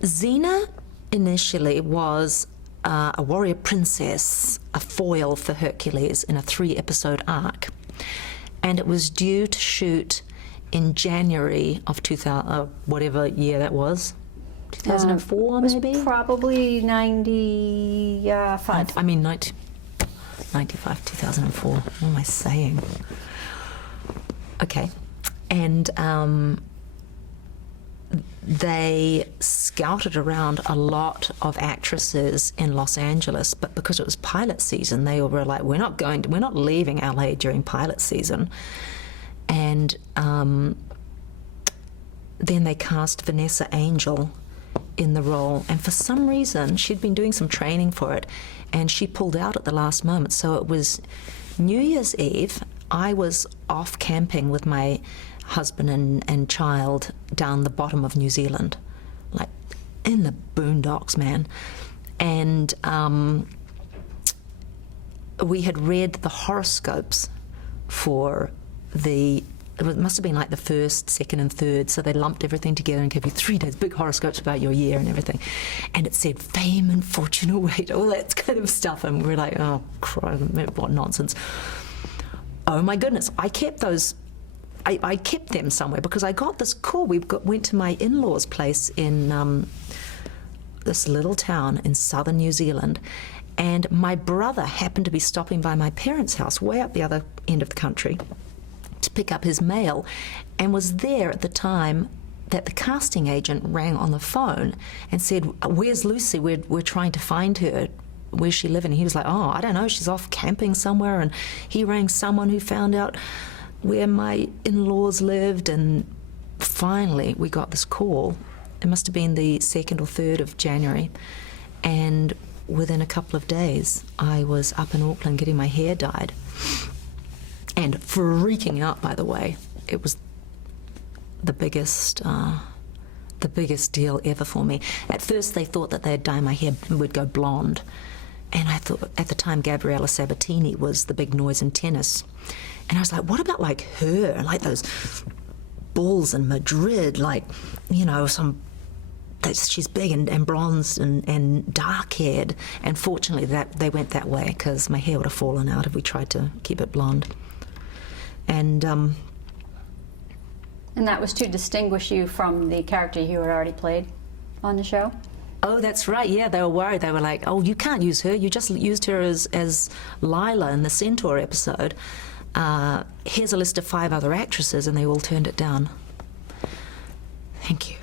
Xena initially was a warrior princess, a foil for Hercules in a 3-episode arc. And it was due to shoot in January of 2000, whatever year that was. 2004, maybe? Probably 95. I mean, 95, 2004. What am I saying? Okay. And they scouted around a lot of actresses in Los Angeles, but because it was pilot season, they were like, we're not leaving LA during pilot season. And then they cast Vanessa Angel in the role, and for some reason she'd been doing some training for it and she pulled out at the last moment. So it was New Year's Eve. I was off camping with my husband and child down the bottom of New Zealand, like in the boondocks, man. And we had read the horoscopes for it must have been like the 1st, 2nd, and 3rd, so they lumped everything together and gave you 3 days, big horoscopes about your year and everything. And it said fame and fortune await, all that kind of stuff. And we're like, oh, crap, what nonsense. Oh my goodness, I kept those. I kept them somewhere because I got this call. Went to my in-laws' place in this little town in southern New Zealand, and my brother happened to be stopping by my parents' house way up the other end of the country to pick up his mail, and was there at the time that the casting agent rang on the phone and said, where's Lucy? We're trying to find her. Where's she living? And he was like, oh, I don't know, she's off camping somewhere. And he rang someone who found out where my in-laws lived, and finally we got this call. It must have been the 2nd or 3rd of January, and within a couple of days I was up in Auckland getting my hair dyed and freaking out. By the way, it was the biggest deal ever for me. At first they thought that they'd dye my hair and would go blonde, and I thought at the time Gabriella Sabatini was the big noise in tennis. And I was like, what about like her, like those balls in Madrid, like, you know, she's big and bronzed and dark-haired. And fortunately they went that way, because my hair would have fallen out if we tried to keep it blonde. And that was to distinguish you from the character you had already played on the show? Oh, that's right, yeah, they were worried. They were like, oh, you can't use her. You just used her as Lila in the Centaur episode. Here's a list of 5 other actresses, and they all turned it down. Thank you.